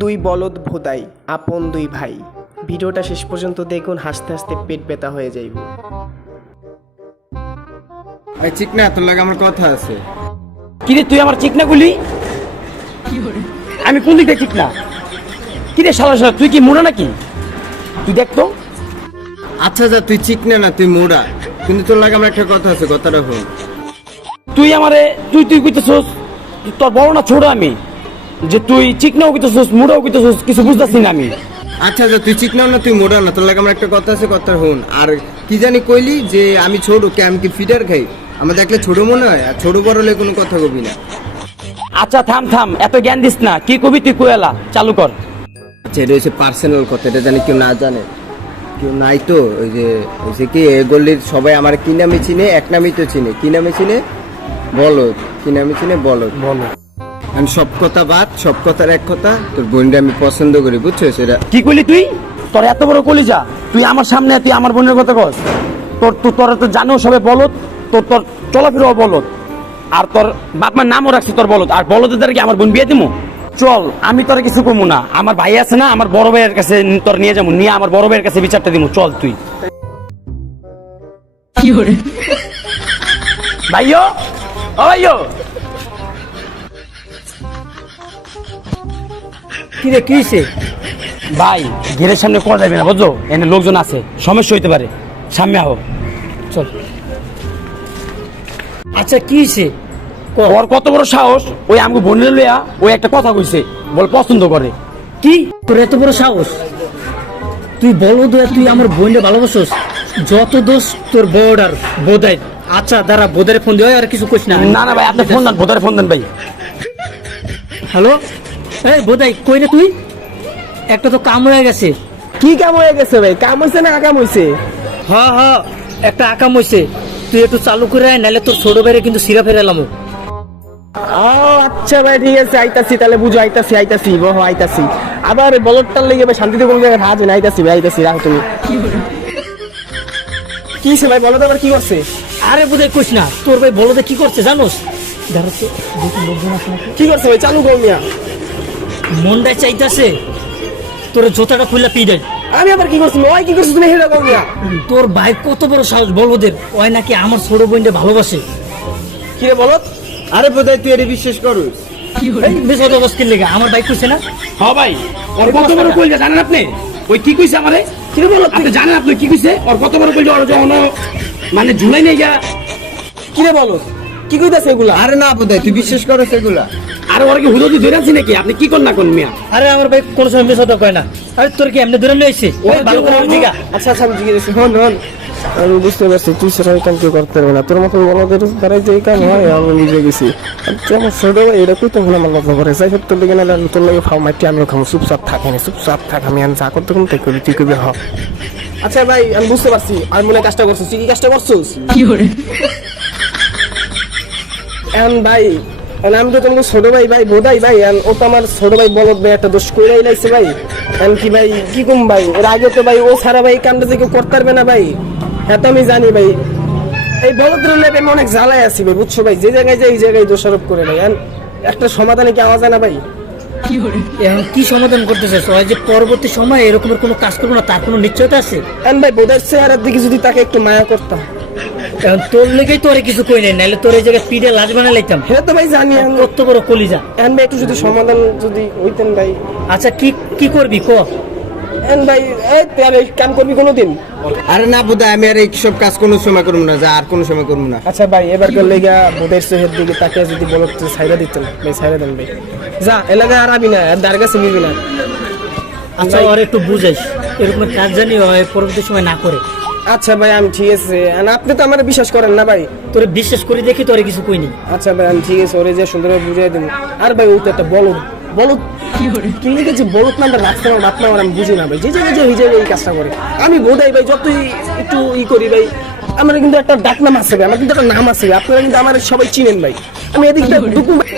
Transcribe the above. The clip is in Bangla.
দুই বলদ ভোদাই আপন দুই ভাই। ভিডিওটা শেষ পর্যন্ত দেখুন, হাসতে হাসতে পেট ব্যথা হয়ে যাইব। এই চিকনা, তোর লাগে আমার কথা আছে। কিরে তুই আমার চিকনা গুলি? আমি কোন দিক থেকে চিকনা? কিরে শালা শালা, তুই কি মোড়া নাকি? তুই দেখ তো। আচ্ছা যা, তুই চিকনা না, তুই মোড়া, কিন্তু তোর লাগে আমার একটা কথা আছে, কথাটা হল। তুই আমারে তুই তুই কইতেছস, তোর বড় না ছোট আমি? যে তুই চিকনাও কইতেছস মোড়াও কইতেছস, কিছু বুঝতাছি না আমি। আচ্ছা যা, তুই চিকনাও না তুই মোড়া না, তোর লাগে আমার একটা কথা আছে, কথা হন। আর কি জানি কইলি যে আমি ছোট, কে আমি কি ফিডার খাই? আমার দেখলে ছোট মনে হয়? আর ছোট বড় হলে কোনো কথা কবি না। আচ্ছা থাম থাম, এত জ্ঞান দিস না। কি কবি তুই কইলা, চালু কর। আচ্ছা, এটা হচ্ছে পার্সোনাল কথা, এটা জানি কেউ না জানে, কেউ নাই তো। ওই যে কি এ গল্লির সবাই আমার কি নামে চিনে, এক নামেই তো চিনে। কি নামে চিনে? বলদ। কি নামে চিনে? বলদ। বলো। আমি সব কথা বাদ, সব কথার এক কথা, তোর বোনটা আমি পছন্দ করি, বুঝছো সেটা? কি কইলি তুই? তোর এত বড় কলিজা, তুই আমার সামনে তুই আমার বোনের কথা কস? তোরা তো জানো সবে বলদ, তোর চলাফেরাও বলদ, আর তোর বাপ মার নামও রাখছি তোর বলদ। আর বলদের দ্বারা কি আমার বোন বিয়ে দিমু? চল, আমি তোর কিছু কমু না। আমার ভাই আছে না, আমার বড় ভাইয়ের কাছে তোর নিয়ে যাবো, নিয়ে আমার বড় ভাইয়ের কাছে বিচারটা দিমু। চল তুই। ভাইও, ও ভাইও। কি রে, কি হইছে? ভাই ঘেরের সামনে করা যাবে না, বুঝছো? এনে লোকজন আছে, সমস্যা হইতে পারে। সামনে আহো, চল। আচ্ছা কি হইছে? ওর কত বড় সাহস, ওই আমাকে বোনের লইয়া ওই একটা কথা কইছে, বল পছন্দ করে। কি তোর এত বড় সাহস? তুই বলো দয়া, তুই আমার বোনকে ভালোবাসোস? যত দোষ তোর বর্ডার বোধাই। আচ্ছা দাঁড়া, বোধারে ফোন দিও, আর কিছু কইস না। না না ভাই, আপনি ফোন দেন, বোধারে ফোন দেন ভাই। হ্যালো, এই বোধাই কই রে তুই? একটা তো কাম হয়ে গেছে। কি কাম হয়ে গেছে ভাই? কাম হয়েছে না আকাম হয়েছে? হ্যাঁ হ্যাঁ, একটা আকাম হইছে। তুই একটু চালু করে আয়, নাহলে তোর ছোট বাইরে কিন্তু সিরা ফেরে এলাম। ও আচ্ছা ভাই, ঠিক আছে, আইতাছি। তাহলে বুঝো, আইতাছি বহ, আইতাছি। আবার বলদটার লেগে ভাই শান্তিতে কোনো জায়গায় রাজ না। আইতাছি ভাই, আইতাছি, রাখো তুমি। কি হয়েছে ভাই, বলো তো আবার কি করছে? আরে বোধাই কইস না, তোর ভাই বলো কি করছে জানোস? দাঁড়াচ্ছে, দেখি লোকজন আছে নাকি। কি করছে ভাই? চালু কর মিয়া। মনটাই চাইতাছে তোর জোতাটা খুললা পিডাই। আমি আবার কি করছি? ওই কি করছিস তুমি? হেরা কর মিয়া। তোর ভাই কত বড় সাহস বলদের, ওই নাকি আমার ছোট বোনকে ভালোবাসে। কি রে বলত? আরে বোধহয় তুই এটা বিশ্বাস করুস? এই বেশ অবস্থির লেগে আমার বাইক কইছে না। হ্যাঁ ভাই, ওর কত বড় কইলা জানেন আপনি? ওই কি কইছে আমারে? কি রে বলত? আপনি জানেন আপনি কি কইছে? ওর কত বড় কইলা, ওর যখন মানে ঝুলাই নেই গা। কি রে বলত? কি কইতাছে এগুলা? আরে না বোধহয় তুই বিশ্বাস করো সেগুলা? আর ওর কি হুদুদি ধরে আছি নাকি? আপনি কি কর না কোন মিয়া? আরে আমার ভাই কোন সময় বেশ কয় না। আরে তোর কি এমনি ধরে লইছে? ওই ভালো করে দিগা। আচ্ছা আচ্ছা, আমি জিজ্ঞেস করছি। হন হন, আমি বুঝতে পারছি তুই সেটা এই কাম কেউ করতে পারবে না। তোর মতন বলদের দ্বারাই যে এই কাম হয়, আমি বুঝে গেছি। আর তুই আমার ছোট ভাই, এটা কই তো ভুলে আমার লজ্জা করে। যাই হোক, তোর লেগে না, তোর লাগে খাও মাটি আমিও খাবো। চুপচাপ থাক, আমি চুপচাপ থাক। আমি যা করতে কোনো তাই করবি, তুই করবি। হ আচ্ছা ভাই, আমি বুঝতে পারছি আমি মনে হয় কাজটা করছিস। তুই কি কাজটা করছিস? কি করে? এখন ভাই, এখন আমি তো তোমাকে ছোট ভাই, ভাই বোধাই ভাই, ও তো আমার ছোট ভাই বলদ ভাই, একটা দোষ করে লাইছে ভাই। এখন কি ভাই, কি কম ভাই, এর আগে তো ভাই ও সারা ভাই কামটা যে কেউ করতে পারবে না ভাই। হ্যাঁ তো আমি জানি ভাই, এই বলদ লেবে আমি অনেক জ্বালায় আছি ভাই, বুঝছো ভাই? যে জায়গায় যাই এই জায়গায় দোষারোপ করে ভাই। এখন একটা সমাধানে কি আওয়াজ হয় না ভাই? এখন কি সমাধান করতেছিস? ওই যে পরবর্তী সময় এরকমের কোনো কাজ করবো না, তার কোনো নিশ্চয়তা আছে? এখন ভাই বোধার চেহারার দিকে যদি তাকে একটু মায়া করতাম। এখন তোর লেগেই তোরে কিছু কই নাই, নাহলে তোর এই জায়গায় পিঠে লাশ বানা লাইতাম। হ্যাঁ তো ভাই জানি। এখন কত বড় কলিজা। এখন ভাই একটু যদি সমাধান যদি হইতেন ভাই। আচ্ছা কি কি করবি ক? এখন ভাই, এই তুই আর এই কাম করবি কোনোদিন? আরে না বোধহয়, আমি আর এই সব কাজ কোনো সময় করবো না, যা আর কোনো সময় করবো না। আচ্ছা ভাই, এবার করলে গা বোধের চেহার দিকে তাকে যদি বলো ছাইরা দিতেন ভাই, ছাইরা দেন ভাই। যা এলাকায় আর আবি না, আর দ্বার কাছে নিবি না। আচ্ছা ভাই- আর একটু বুঝাইস, এরকম কাজ জানি ওই পরবর্তী সময় না করে। আচ্ছা ভাই, আমি ঠিক আছে। আর আপনি তো আমার বিশ্বাস করেন না ভাই। তোরে বিশ্বাস করে দেখি তোরে কিছু কইনি। আচ্ছা ভাই, আমি ঠিক আছে, ওরে যে সুন্দরভাবে বুঝাই দেবো। আর ভাই ও তো একটা বলদ, বলদ কি লিখেছে? বলদ নামটা রাখতে আমার বাপ মা, আমার আমি বুঝি না ভাই। যে জায়গায় যে ওই জায়গায় এই কাজটা করে। আমি বোধাই ভাই, যতই একটু করি ভাই, আমার কিন্তু একটা ডাক নাম আছে ভাই, আমার কিন্তু একটা নাম আছে ভাই। আপনারা কিন্তু আমার সবাই চিনেন ভাই। আমি এদিকটা ঢুকুন ভাই।